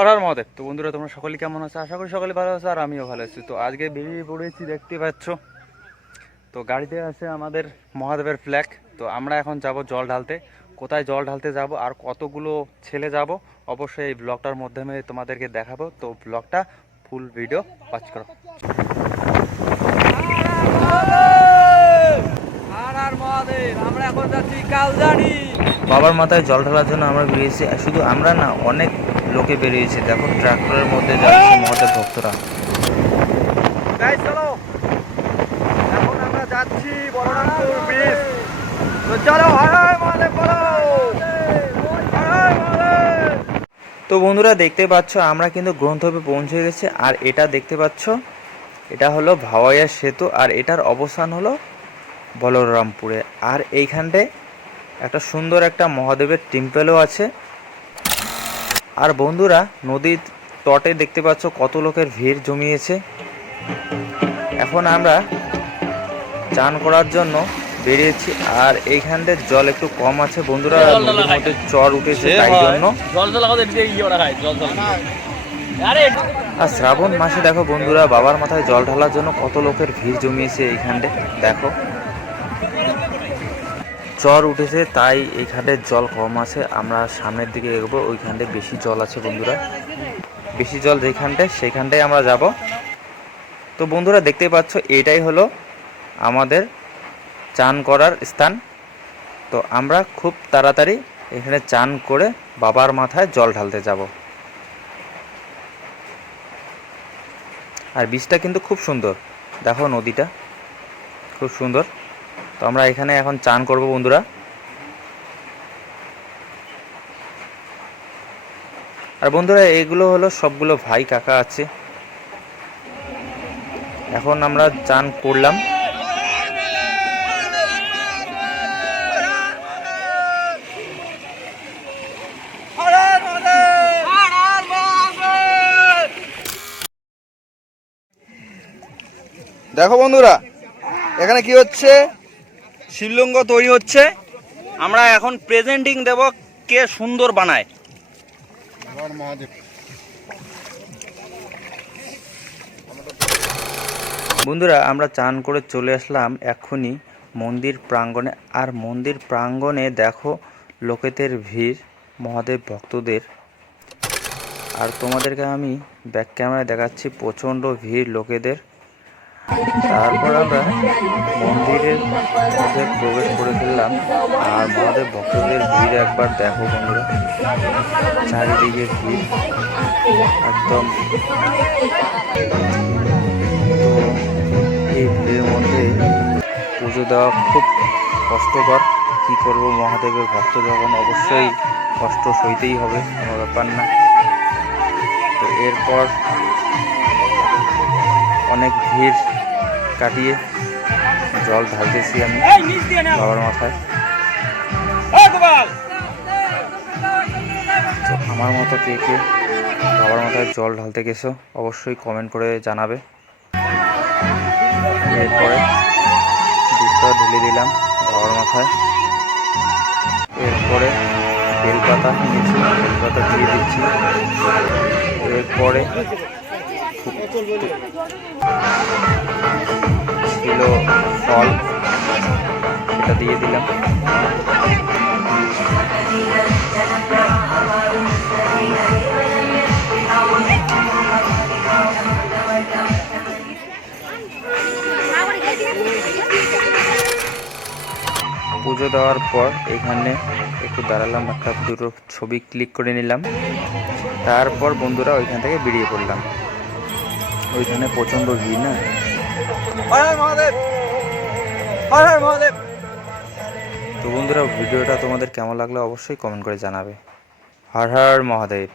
মহাদেব তো বন্ধুরা তোমরা সকলে কেমন আছো? আশা করি সকলে ভালো আছো আর আমিও ভালো আছি। তো আজকে বেরিয়ে পড়েছি দেখতে পাচ্ছ। তো গাড়িতে আছে আমাদের মহাদেবের ফ্ল্যাগ তো আমরা এখন যাব জল ঢালতে। কোথায় জল ঢালতে যাব আর কতগুলো ছেলে যাব অবশ্যই এই ব্লগটার মাধ্যমে তোমাদেরকে দেখাবো। তো ব্লগটা ফুল ভিডিও ওয়াচ করো। আর আর মহাদেব আমরা এখন যাচ্ছি কালজানি। বাবার মাথায় জল ঢালার জন্য আমরা বেরিয়েছি। আর শুধু আমরা না অনেক লোকে বেরিয়েছে। দেখো ট্রাক্টরের মধ্যে যাচ্ছে মহাদেব ভক্তরা। চলো। এখন আমরা যাচ্ছি বলরামপুর ব্রিজ তো চলো মহাদেব বলো। মহাদেব। তো বন্ধুরা দেখতে পাচ্ছ আমরা কিন্তু গ্রন্থপে পৌঁছে গেছি। আর এটা দেখতে পাচ্ছ এটা হলো ভাওয়াইয়া সেতু আর এটার অবস্থান হলো বলরামপুরে। আর এইখানটায় একটা সুন্দর একটা মহাদেবের টেম্পেলও আছে। আর বন্ধুরা নদীর তটে দেখতে পাচ্ছ কত লোকের ভিড় জমিয়েছে। এখন আমরা চান করার জন্য বেরিয়েছি আর এইখানটায় জল একটু কম আছে। বন্ধুরা নদীর মধ্যে চর উঠেছে তাই জন্য। আর শ্রাবণ মাসে দেখো বন্ধুরা বাবার মাথায় জল ঢালার জন্য কত লোকের ভিড় জমিয়েছে এইখানটে দেখো। চর উঠেছে, তাই এইখানে জল কম আছে। আমরা সামনের দিকে এগোবো, ওইখানটায় বেশি জল আছে বন্ধুরা। বেশি জল যেখানটায় সেইখানটায় আমরা যাব। তো বন্ধুরা, দেখতে পাচ্ছ, এটাই হলো আমাদের চান করার স্থান। তো আমরা খুব তাড়াতাড়ি এখানে চান করে বাবার মাথায় জল ঢালতে যাব। আর বীজটা কিন্তু খুব সুন্দর। দেখো নদীটা, খুব সুন্দর। তো আমরা এখানে এখন চান করব বন্ধুরা। আর বন্ধুরা, এগুলো হলো সবগুলো ভাই কাকা আছে। এখন আমরা চান করলাম। দেখো বন্ধুরা, এখানে কি হচ্ছে? শিবলিঙ্গ তৈরি হচ্ছে। আমরা এখন প্রেজেন্টিং দেব কে সুন্দর বানায়। বন্ধুরা আমরা চান করে চলে আসলাম এক্ষুনি মন্দির প্রাঙ্গণে। আর মন্দির প্রাঙ্গণে দেখো লোকেদের ভিড় মহাদেব ভক্তদের। আর তোমাদেরকে আমি ব্যাক ক্যামেরায় দেখাচ্ছি প্রচণ্ড ভিড় লোকেদের। তারপর আমরা মন্দিরের মধ্যে প্রবেশ করে ফেললাম। আর মহাদেব ভক্তদের ভিড় একবার দেখো বন্ধুরা। চারিদিকে ভিড়। একদম। তো এই ভিড়ের মধ্যে পুজো দেওয়া খুব কষ্টকর। কী করব? মহাদেবের ভক্ত যখন অবশ্যই কষ্ট সইতেই হবে, কোনো ব্যাপার না। তো এরপর অনেক ভিড়। কাটিয়ে জল ঢালতেছি আমি বাবার মাথায়। তো আমার মতো কে কে বাবার মাথায় জল ঢালতে গেছো অবশ্যই কমেন্ট করে জানাবে। এরপরে দুধটা ঢেলে দিলাম বাবার মাথায়। এরপরে বেলপাতা নিয়েছি বেলপাতা দিয়ে দিচ্ছি। এরপরে ছিল ফল সেটা দিয়ে দিলাম। পুজো দেওয়ার পর এখানে একটু দাঁড়ালাম একটা দুটো ছবি ক্লিক করে নিলাম। তারপর বন্ধুরা ওইখান থেকে বেরিয়ে পড়লাম। ওইখানে প্রচণ্ড ভিড় না? মহাদেব! মহাদেব! তো বন্ধুরা ভিডিওটা তোমাদের কেমন লাগল অবশ্যই কমেন্ট করে জানাবে। হর হর মহাদেব!